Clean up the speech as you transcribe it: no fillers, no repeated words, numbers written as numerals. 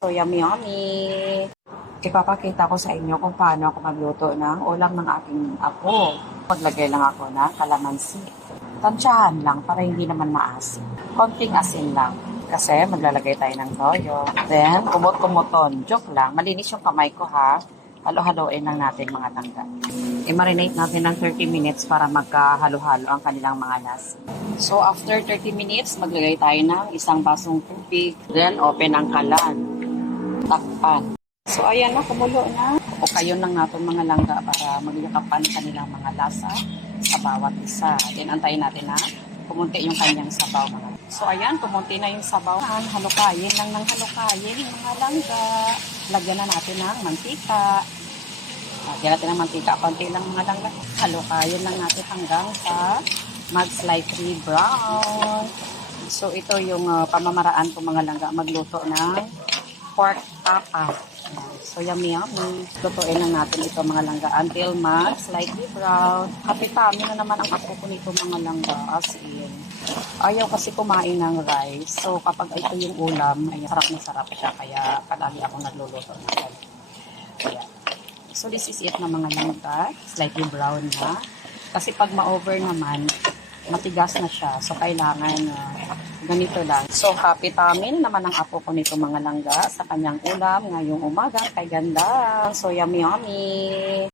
So, yummy yummy! Ipapakita ko sa inyo kung paano ako magluto ng ulam ng aking apo. Maglagay lang ako ng kalamansi. Tansyahan lang para hindi naman maasim. Konting asin lang. Kasi maglalagay tayo ng toyo. Then, kumot-kumuton. Joke lang. Malinis yung kamay ko ha. Halo-haloin lang natin mga tangga. I-marinate natin ng 30 minutes para magkahalo-halo ang kanilang mga lasa. So, after 30 minutes, maglagay tayo ng isang basong tubig. Then, open ang kalan. Takpan. So, ayan na, kumulo na. O kayo lang natin mga langga para magyakapan kanilang mga lasa sa bawat isa. Then, antayin natin na kumunti yung kanyang sabaw. So, ayan, kumunti na yung sabaw. Halukayin lang ng halukayin yung mga langga. Lagyan na natin ng mantika. Lagyan natin ng mantika. Konti lang mga langga. Halukayin lang natin hanggang sa mag-slightly brown. So, ito yung pamamaraan ko mga langga. Magluto ng pork tapa. So, yummy yummy. Lutuin lang natin ito mga langga until mag-slightly brown. Kapitami na naman ang apo ko nito mga langga. As in, ayaw kasi kumain ng rice. So, kapag ito yung ulam, ay sarap na sarap siya. Kaya, palagi ako nagluluto na yan. Kaya, so, this is it na mga langga. Slightly brown na. Kasi pag ma-over naman, matigas na siya. So, kailangan ganito lang. So, happy tamin naman ang apo ko nito mga langga sa kanyang ulam ngayong umaga. Kay ganda. So, yummy yummy.